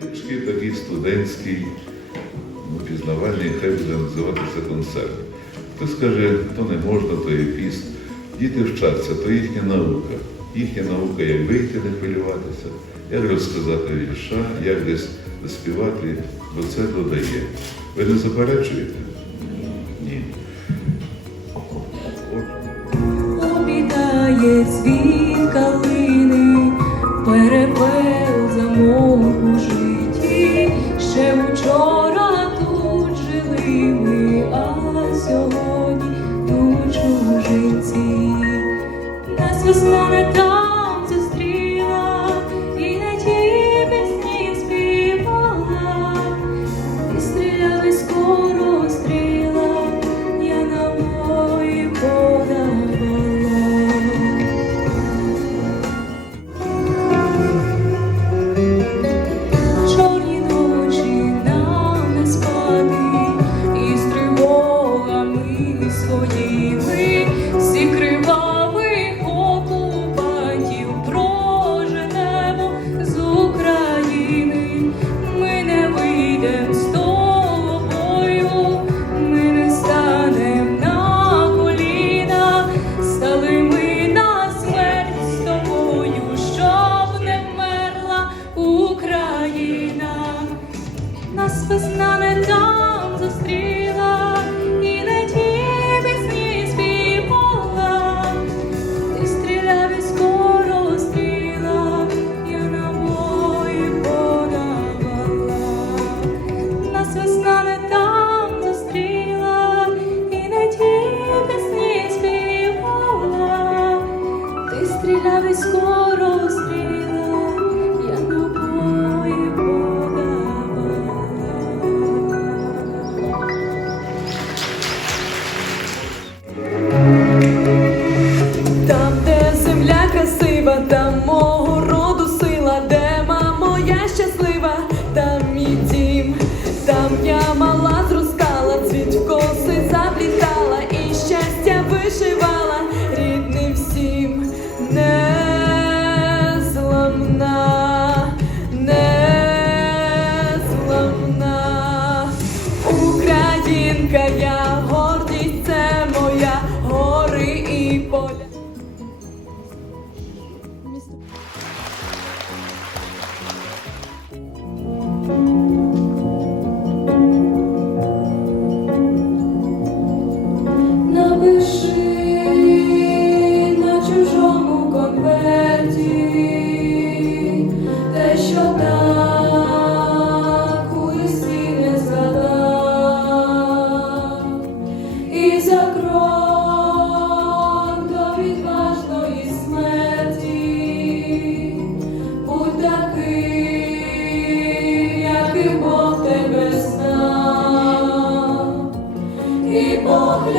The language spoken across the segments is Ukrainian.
Невеличкий такий студентський, ну, пізнавальний, хай буде називатися концерт. Хтось скаже, то не можна, то є піст. Діти вчаться, то їхня наука. Їхня наука, як вийти, не хвилюватися, як розказати вірша, як десь співати, бо це додає. Ви не заперечуєте? Ні. Обідає звіт.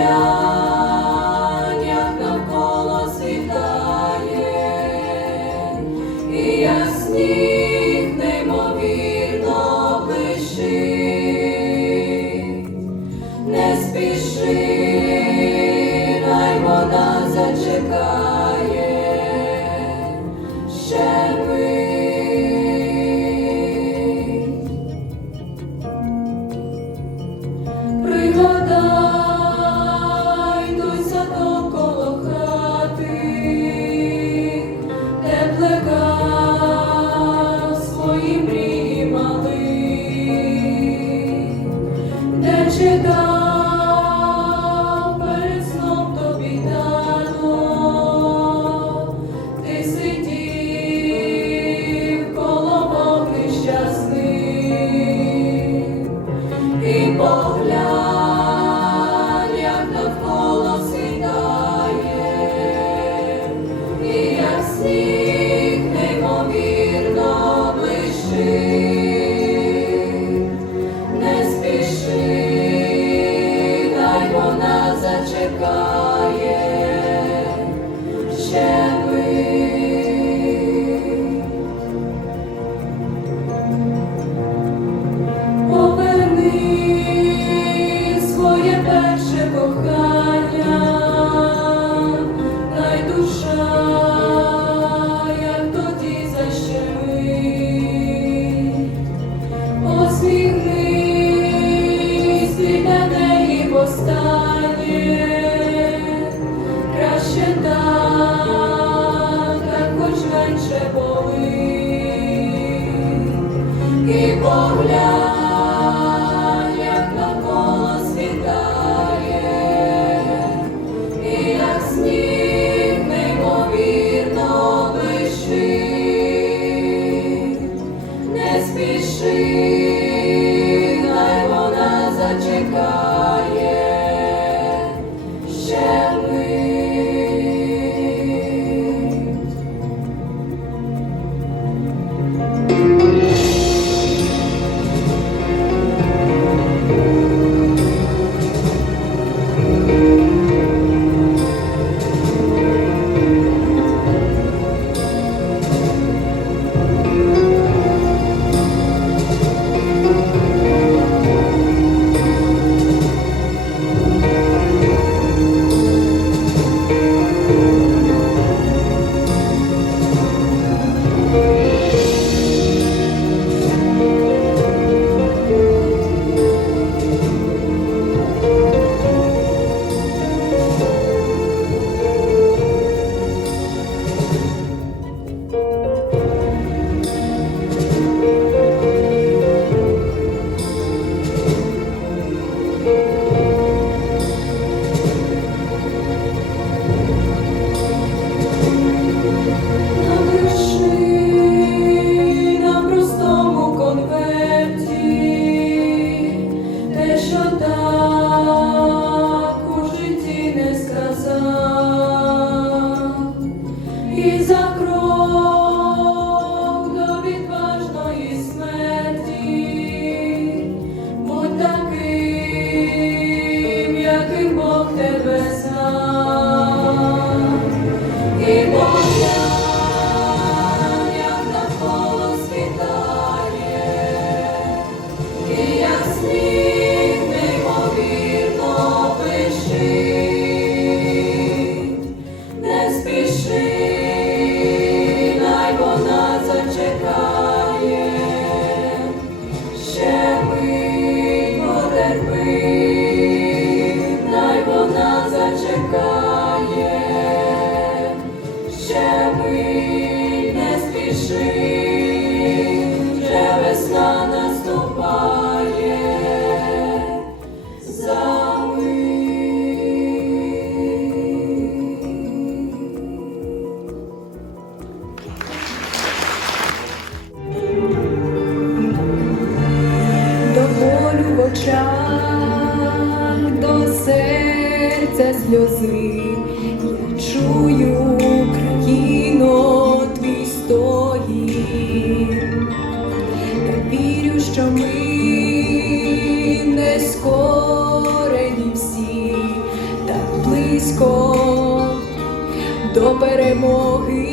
Senhor. 这个 Trust you. She серця сльози, я чую Україно, твій стої, та вірю, що ми не скорені всі, так близько до перемоги.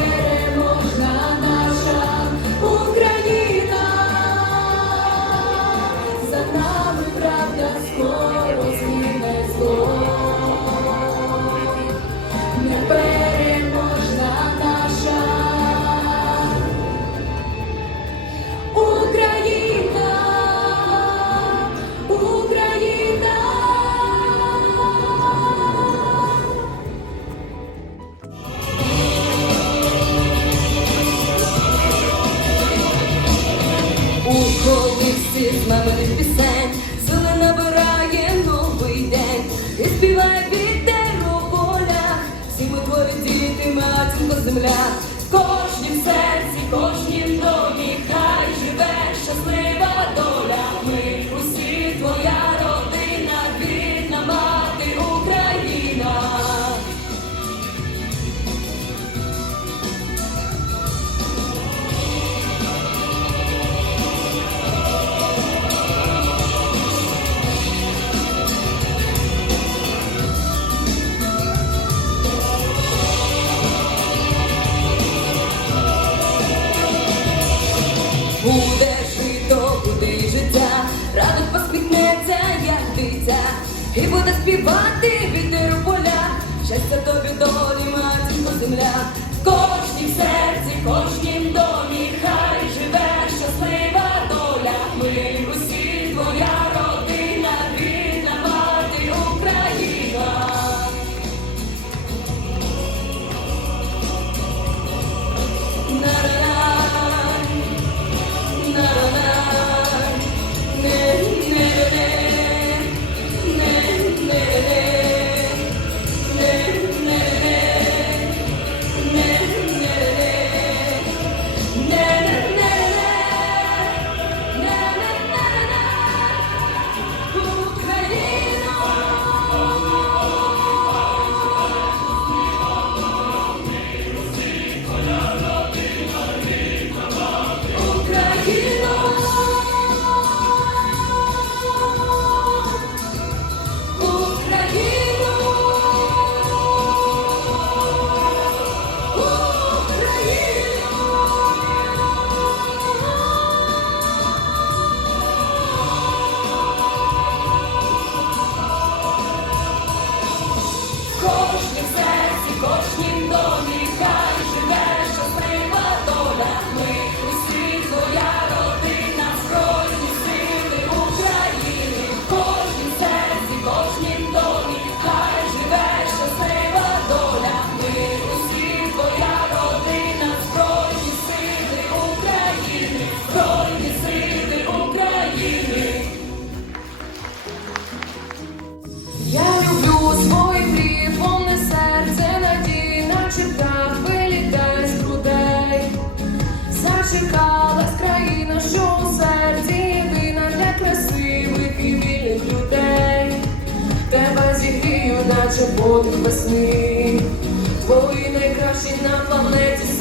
переможна. бо земля, в кожній серці, кожній. співати вітер поля, щастя тобі долі, матінко земля. чоботи весни, твої найкращі на планеті.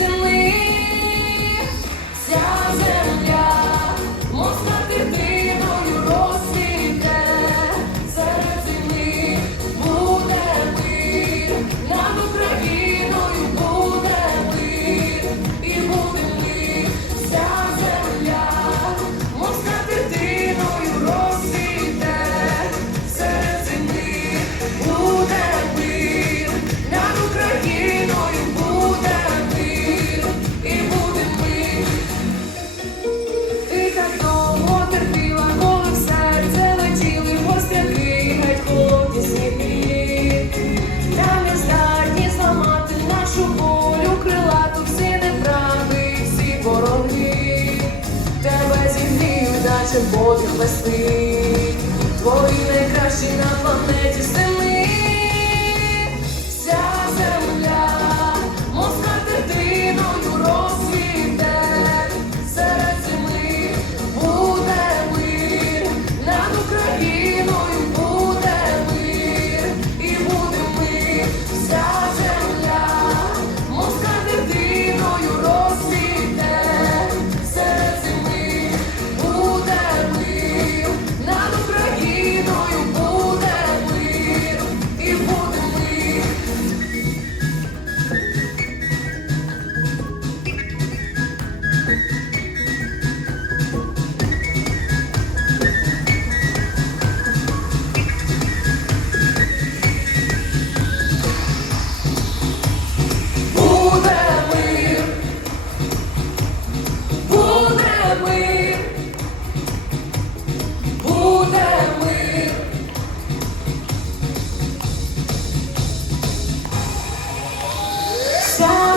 подих вести, твої найкращі на планеті сини.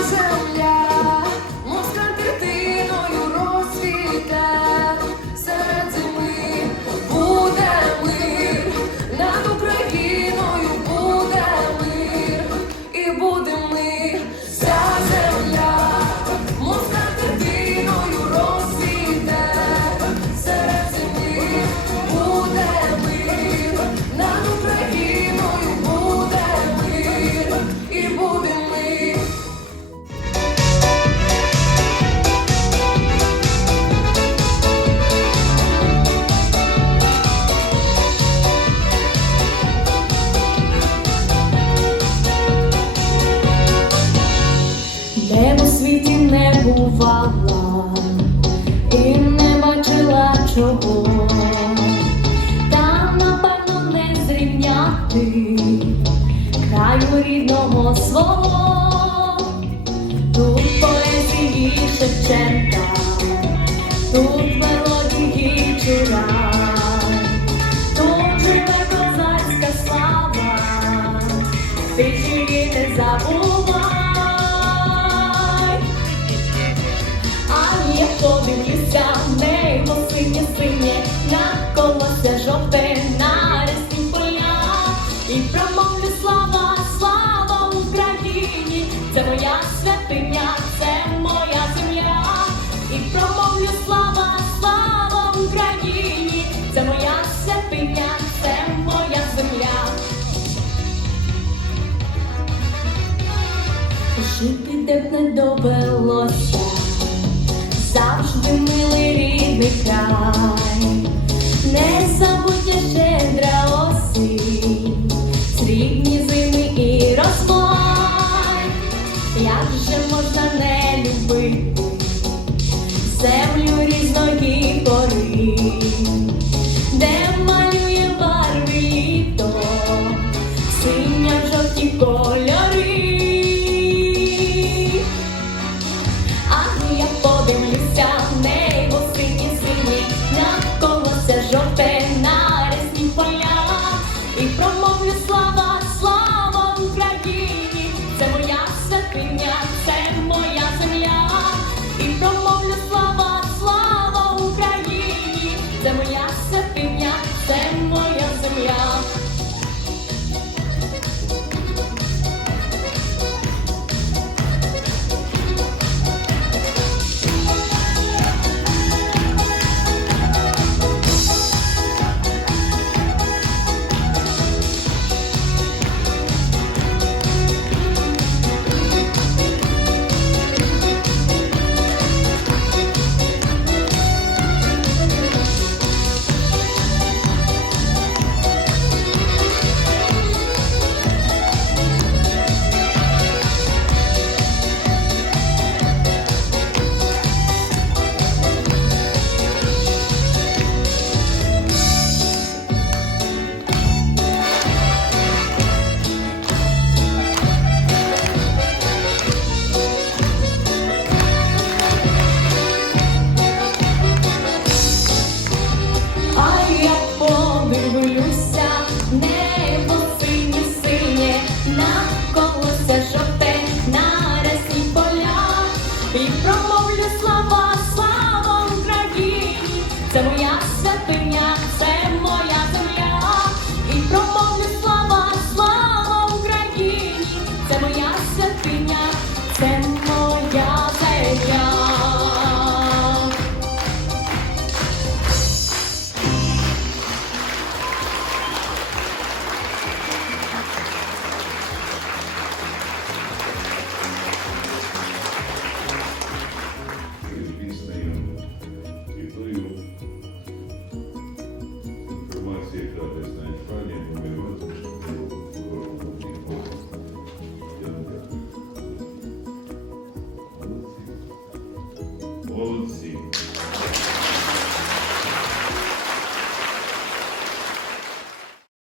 seus olhares. не довелося, завжди милий рідний край, не забудь щедра осінь, срібні зими і розбой, як же можна не любити? Землю різної пори.